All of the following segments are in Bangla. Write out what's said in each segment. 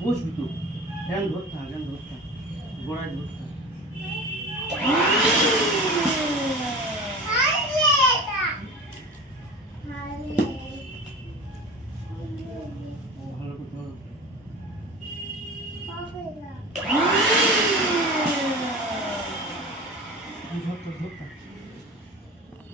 বসবি তো ফ্যান ধরতে হবে ফ্যান ধরতে হবে গোড়ায় ধরতে হবে ভালো করে ধরো আমি ধরতে ধরতে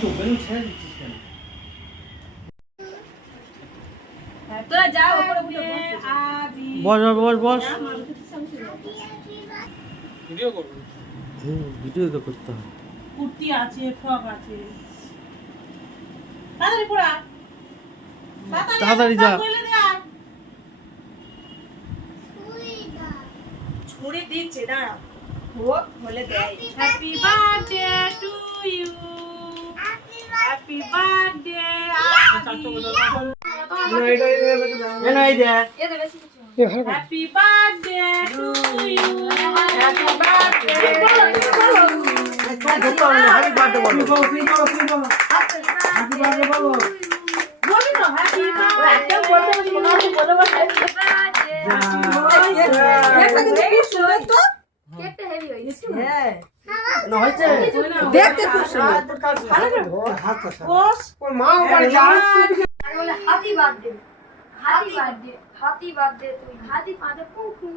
তো বেলুন ছেড়ে দিচ্ছিস কেন? তোরা যা উপরে উঠে বস বস বস বস। হুম ভিডিও তো করতে হবে। কুর্তি আছে ফ্রক আছে। তাড়াতাড়ি পড়া। তাড়াতাড়ি যা। ছুরি দিচ্ছে দাঁড়া। হোক হলে দেয়। Happy birthday to you happy birthday এ না এই দে happy birthday to you happy birthday happy birthday বলো তুই দেখতে খুব সুন্দর। বস। মা বাড়ি যা হাতি হাতি বার্থডে হাতি বার্থডে তুই। হাতি পাদে পুকু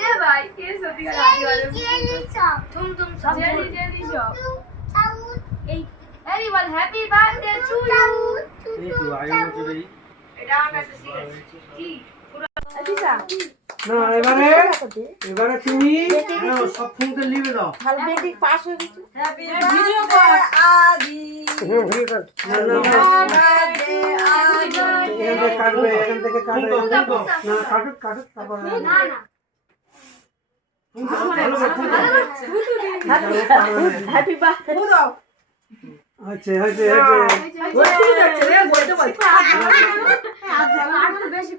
এ ভাই কে সত্যি করে হাতি বার্থডে তুম তুম সব জেলি জেলি সব। এই এই হ্যাপি বার্থডে টু ইউ এই তো আই বছর এই এটা আমার কি? না এবারে এবারে তুমি সব ফোনকে লিখে দাও। হ্যাপি বার্থডে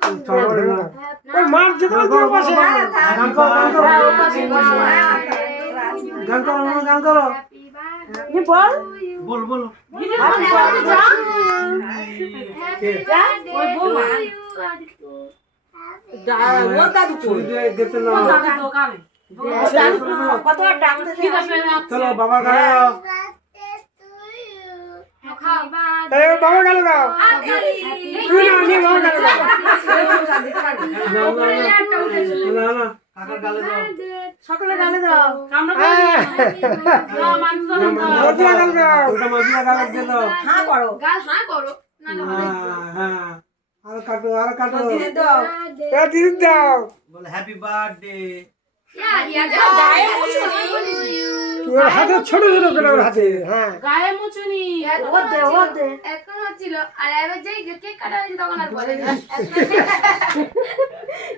কম চলো না। ওই মার গান করো, গান করো, বল। বল বলো। ভিডিও কর করতে যা হ্যাপি বার্থডে বাবা গান গাও তুই না আমি বাবা উঠেছে না। না দাও। সকালে গালে দাও। না দাও দাও হ্যাঁ করো। গাল হ্যাঁ করো না না। হ্যাঁ হ্যাঁ। আর কাটো আর কাটো। দাও। বার্থডে এ দাও। বলে হ্যাপি বার্থডে গায়ে গায়ে মুছুনি। হাতে ছোট ছোট করে ওর হাতে হ্যাঁ। গায়ে মুছুনি ও দে ও দে। এখন হচ্ছিল আর এবার যেই কেক কাটা হয়েছে তখন আর বলে না।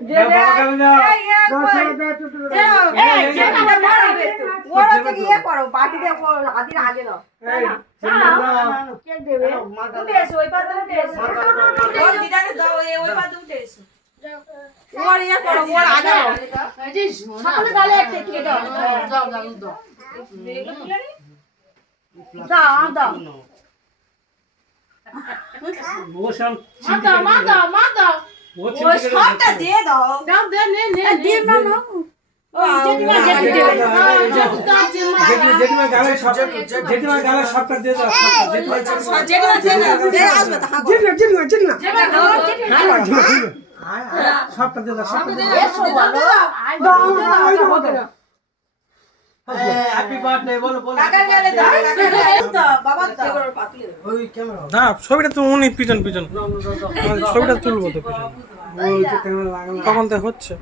কাটা ওর ইয়ে করো ওর ওর ইয়ে করো ওর আগে দাও। সকালে গালে একটা কেক দাও। দাও দাও সবটা দিয়ে দাও সবটা দিয়ে দাও না ছবিটা তো উনি পিছন পিছন ছবিটা তুলবো তো পিছন তখন তো হচ্ছে?